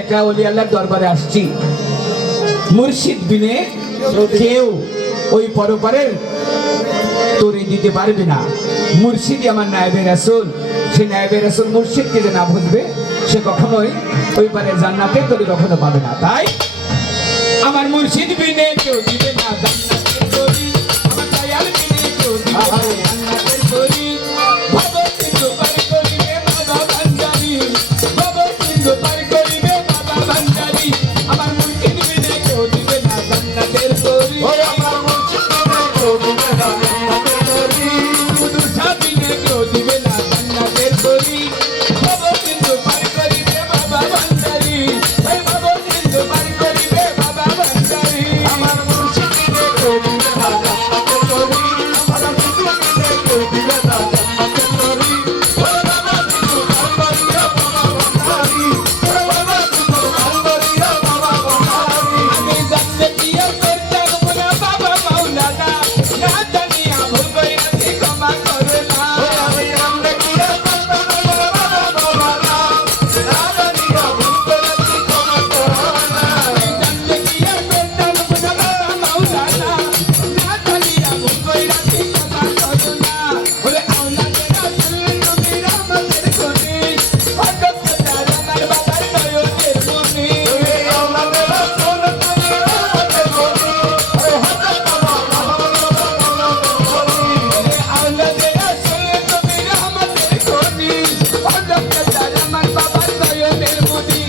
একটা ওলি আল্লাহর দরবারে আসছি, মুর্শিদ বিনে কেউ ওই পরপারের তরি দিতে পারবে না। মুর্শিদই আমার নায়েবে রাসূল, সে নায়েবে রাসূল মুর্শিদকে যে না বুঝবে সে কখনোই ওই পারে জান্নাতে তরি কখনো পাবে না। তাই আমার মুর্শিদ বিনে কেউ দিবে না জান্নাতের তরি, আমার দয়াল বিনে কেউ দিবে না জান্নাতের তরি। ভবসিন্ধু পার করিবে বাবা ভান্ডারী, ভবসিন্ধু পার করিবে বাবা ভান্ডারী, আমার মুর্শিদ বিনে কেউ দিবে না জান্নাতের তরি। আমার মুর্শিদ বিনে কেউ দিবে না জান্নাতের তরি, শুধু সাবিনে কেউ দিবে না জান্নাতের তরি। ভবসিন্ধু পার করিবে বাবা ভান্ডারী, এই ভবসিন্ধু পার করিবে বাবা ভান্ডারী, আমার মুর্শিদ বিনে কেউ দিবে না জান্নাতের তরি, আমার মুর্শিদ বিনে কেউ দিবে না জান্নাতের তরি। ও বাবা সিন্ধু পার করিবে বাবা ভান্ডারী, ও বাবা সিন্ধু পার করিবে বাবা ভান্ডারী, আমি জানতে গিয়ে করতে গুনা বাবা মাওলানা, না জানিয়া ভুল কইরাছি ক্ষমা করে না। আমি জানতে গিয়ে করতে গুনা বাবা মাওলানা, না জানিয়া ভুল কইরাছি ক্ষমা করো না। আমি জানতে গিয়ে করতে গুনা বাবা মাওলানা, না জানিয়া ভুল কইরাছি ক্ষমা করো না। ওরে আওলাদে রাসূল তুমি রহমতের খনি, হযরত তার আমার বাবার নয়নের মনি। ওরে আওলাদে রাসূল তুমি রহমতের খনি, ওরে হযরত আমার বাবার ওরে আওলাদে রাসূল তুমি রহমতের খনি, হযরত তার আমার বাবার নয়নের মনি।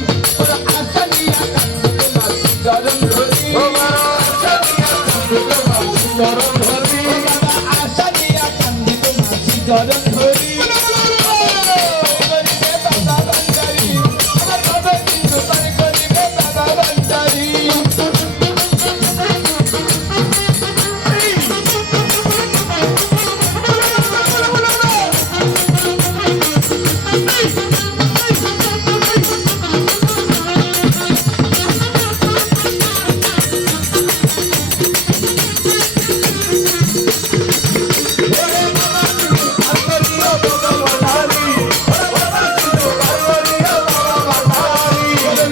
ওরে আশা নিয়া কাঁদতে মাসি চরণ ধরি, ও বাবা আশা নিয়া কাঁদতে মাসি চরণ ধরি, ও বাবা আশা নিয়া কাঁদতে মাসি চরণ ধরি। করিবে বাবা ভান্ডারী, আমার বাবা কিন্তু পার করিবে বাবা ভান্ডারী।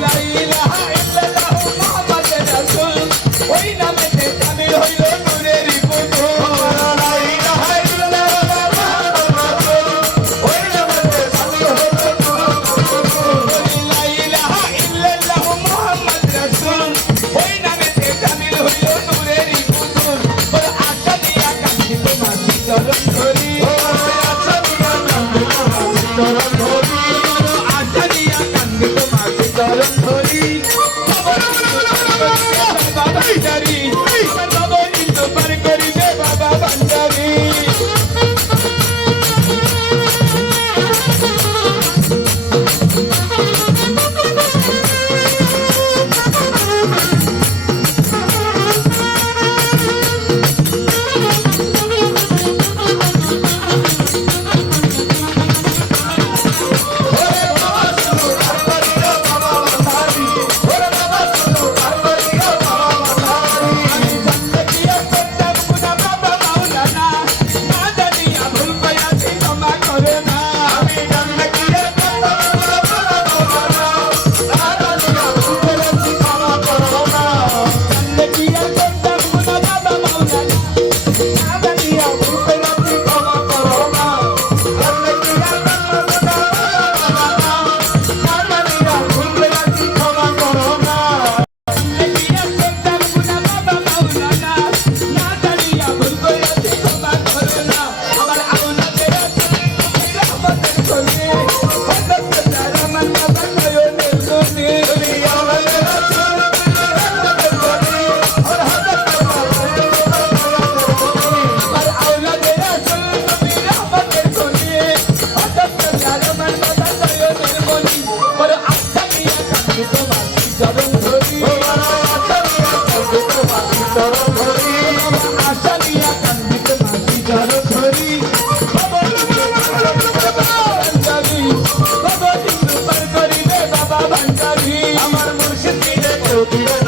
লা ইলাহা ইল্লাল্লাহু মুহাম্মাদুর রাসূল, ওই নামেতে তামিল হইল নূরেরই পুতুল। লা ইলাহা ইল্লাল্লাহু মুহাম্মাদুর রাসূল, ওই নামেতে তামিল হইল নূরেরই পুতুল। লা ইলাহা ইল্লাল্লাহু মুহাম্মাদুর রাসূল, ওই নামেতে তামিল হইল নূরেরই পুতুল। বড় আশা দিয়া কাঁদিত মাসি চরণ ধরি, ও আশা দিয়া কাঁদিত মাসি চরণ ধরি, বড় আশা দিয়া কাঁদিত মাসি চরণ ধরি। বাবা ভান্ডারী, আমার বাবা কিন্তু পার করিবে বাবা ভান্ডারী। আমি জানতে গিয়ে করতাম গুনাহ বাবা মাওলানা, না জানিয়া ভুল কইরাছি ক্ষমা করে না। আমি জানতে গিয়ে করতাম গুনাহ বাবা মাওলানা, না জানিয়া ভুল কইরাছি ক্ষমা করো না। জানতে গিয়ে করতাম গুনাহ বাবা মাওলানা, না জানিয়া ভুল কইরাছি ক্ষমা করো না। জানতে গিয়ে করতাম গুনাহ বাবা মাওলানা, না জানিয়া ভুল কইরাছি ক্ষমা করো না। চরণ ধরি, আশা নিয়া কান্দিত মাসি চরণ ধরি, বাবা ভান্ডারী, বাবা কিন্তু পার করিবে বাবা ভান্ডারী, আমার মুর্শিদ বিনে কেউ দিবে